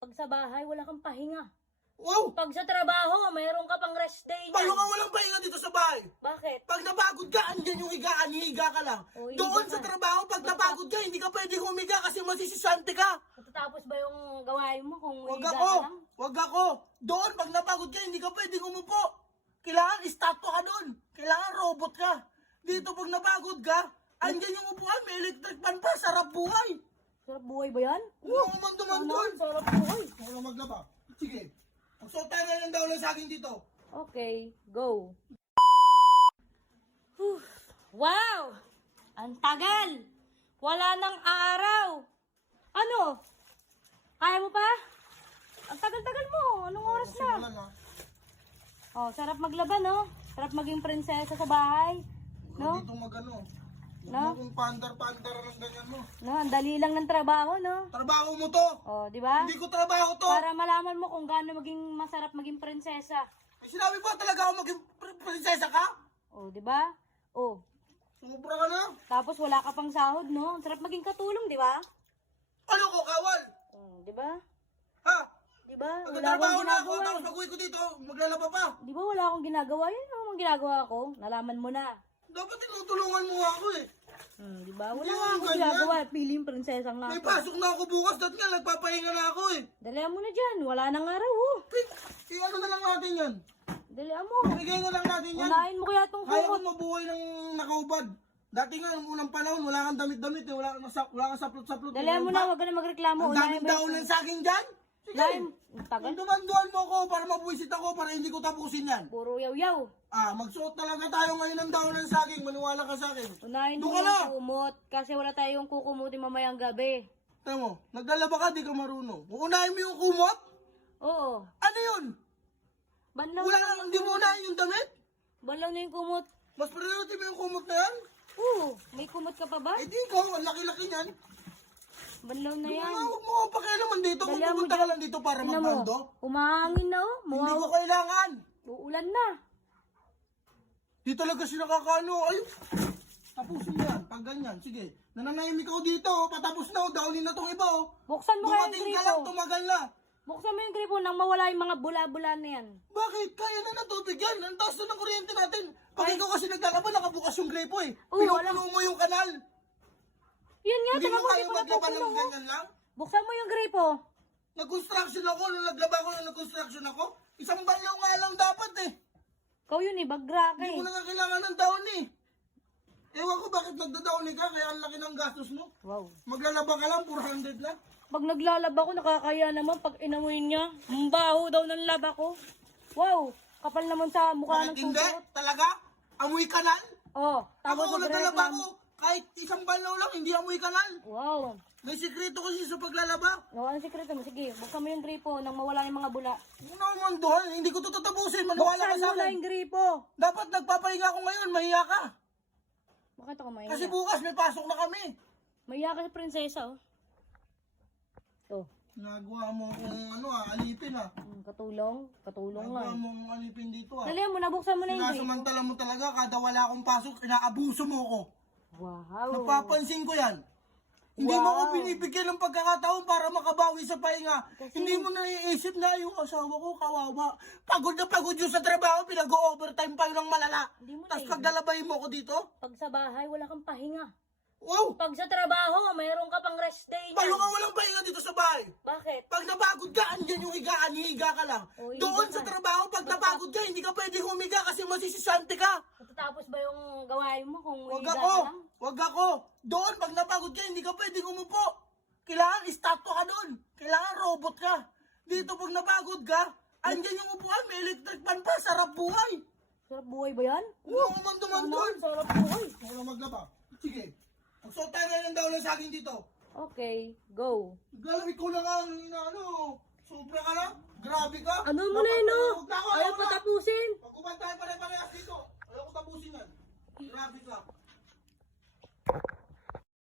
Pag sa bahay, wala kang pahinga. Wow! Pag sa trabaho, mayroon ka pang rest day Paano niyan. ka walang pahinga dito sa bahay? Bakit? Pag napagod ka, andyan yung higaan, hihiga ka lang. O, hihiga Doon ka. sa trabaho, pag napagod ka, hindi ka pwede humiga kasi masisisante ka. Matatapos ba yung gawain mo kung Wag higa ako! ka lang? Wag ako! Doon, pag napagod ka, hindi ka pwede umupo. Kailangan istatwa ka doon. Kailangan robot ka. Dito, pag napagod ka, andyan yung upuan, may electric fan pa, sarap buhay. Sarap buhay ba yan? Oo, man doon. Sarap buhay. Wala maglaba. Sige. Magsuot tayo ngayon ng daw ng saging dito. Okay, go. Whew. Wow! Ang tagal! Wala nang araw! Ano? Kaya mo pa? Ang tagal-tagal mo. Anong oras na? Simulan na. Oh, sarap maglaban, no? Sarap maging prinsesa sa bahay. No? Dito magano. No? Kung pandar-pandar ng ganyan mo. No, ang dali lang ng trabaho, no? Trabaho mo to. Oh, di ba? Hindi ko trabaho to. Para malaman mo kung gaano maging masarap maging prinsesa. Eh, sinabi ba talaga ako maging prinsesa ka? Oh, di ba? Oh, Sumubra ka na. tapos wala ka pang sahod, no? Ang sarap maging katulong, di ba? Ano ko, kawal? Di ba? Ha? Di ba? Wala akong Nagtatrabaho na ako, ginagawa. tapos pag-uwi ko dito, maglalaba pa. Di ba wala akong ginagawa? Yun ang ginagawa ko. Nalaman mo na. Dapat tinutulungan mo ako eh. Di ba? Wala Hindi nga akong ganyan. ginagawa. Piling prinsesa nga May ako. pasok na ako bukas, dahil nga nagpapahinga na ako eh. Dalihan mo na dyan. Wala nang araw, oh. Ano na lang natin yan? Dalihan mo. Bigay na lang natin yan. Unahin mo kaya itong Kaya ko kumot. mabuhay ng nakaubad. Dati nga, nung unang panahon, wala kang damit-damit eh. Wala kang saplot-saplot. Dalihan mo na. Huwag ka na magreklamo. Ang Unahin daming mo daon ng saging dyan. Sige. Unahin. Ang tagal. Dumanduan mo ko para mabuisit ako para hindi ko tapusin yan. Puro yaw-yaw. Magsuot talaga tayo ngayon ng daon ng saging. Maniwala ka sa akin. Unahin mo Doon ka na. yung kumot. Kasi wala tayong kukumutin mamayang gabi. Tayo mo, naglalaba ka, di ka marunong. Uunahin mo yung kumot? Oo. Ano yun? Banlaw Wala na. na, hindi mo unahin yung damit? Banlaw na yung kumot. Mas priority mo yung kumot na yan? Oo. May kumot ka pa ba? Eh di ko, ang laki-laki niyan. Banlaw na yan. Huwag mo akong pakialaman dito. Kung Dalihan mo pupunta ka dyan. lang dito para Tingnan mo. magbando. Umahangin na, oh. Hindi ko kailangan. Uulan na. Di talaga siya nakakaano. Ay, tapusin mo yan. Pag ganyan, sige. Nananahimik ako dito. Patapos na. Downin na tong iba. Buksan mo kaya yung Dumating ka gripo. lang, tumagal na. Buksan mo yung gripo nang mawala yung mga bula-bula na yan. Bakit? Kaya na ng tubig yan. Ang taas na ng kuryente natin. Pag ikaw kasi naglalaba, nakabukas yung gripo eh. Oo, Pinupuno mo yung kanal. Yun nga, Hindi tama mo mo, kaya di ko maglaba ng napupuno. ganyan lang? Buksan mo yung gripo. Nag-construction ako. Nung naglaba ako, nung nag-construction ako. Isang banyaw nga lang dapat eh. Ikaw yun eh, bagra ka Hindi eh. mo na nga kailangan ng daon eh. Ewan ko bakit nagdadaon ka, kaya ang laki ng gastos mo. Wow. Maglalaba ka lang, 400 lang. Pag naglalaba ko, nakakaya naman pag inamoy niya. Ang baho daw ng laba ko. Wow, kapal naman sa mukha ng Bakit hindi? susot. Talaga? Amoy kanal? Oh, tapos Ako, naglalaba nagreklamo. ko. Kahit isang balaw lang, hindi amoy kanal. Wow. May sikreto kasi sa paglalaba. No, anong sikreto mo? Sige, buksan mo yung gripo nang mawala yung mga bula. Muna ako manduhan, hindi ko ito tatapusin. Maniwala ka Buksan sa mo na akin. yung gripo. Dapat nagpapahinga ako ngayon, mahiya ka. Bakit ako mahiya? Kasi bukas may pasok na kami. Mahiya ka sa prinsesa, oh. Oh, Nagawa mo kung alipin katulong. Katulong nga. Nagawa mo kung alipin dito Dali mo, nabuksan mo na yung gripo. Sinasamantala mo talaga, kada wala akong pasok, inaabuso mo ko. Wow. Napapansin ko yan. Hindi mo ko binibigyan ng pagkakataon para makabawi sa pahinga. Hindi mo naiisip na yung asawa ko kawawa. Pagod na pagod yun sa trabaho, pinag-overtime pa yun ng malala. Hindi mo Tapos naiisip. pagdalabayin mo ko dito, Pag sa bahay, wala kang pahinga. wow! Pag sa trabaho, mayroon ka pang rest day Paano niyan. ka walang pahinga dito sa bahay? Bakit? Pag napagod ka, andyan yung higaan, hihiga ka lang. O, hihiga Doon ka. sa trabaho, pag napagod ka, hindi ka pwede humiga kasi masisisante ka. Matatapos ba yung gawain mo kung Wag higa ako! ka lang? Wag ako! Doon, pag napagod ka, hindi ka pwede umupo. Kailangan istatwa ka doon. Kailangan robot ka. Dito, pag napagod ka, andyan yung upuan, may electric fan pa, sarap buhay. Sarap buhay ba yan? Oo, man doon. Sarap buhay. Wala maglaba. Sige. Magsuot tayo ngayon ng daw ng saging dito. Okay, go. Grabe ko na nga, sobra ka na. Grabe ka. Ano mo na yun, no? Huwag na ako, Ayaw ayaw pa na. tapusin. Pagkuman tayo pare-parehas dito. Ayaw ko tapusin yan. Grabe ka.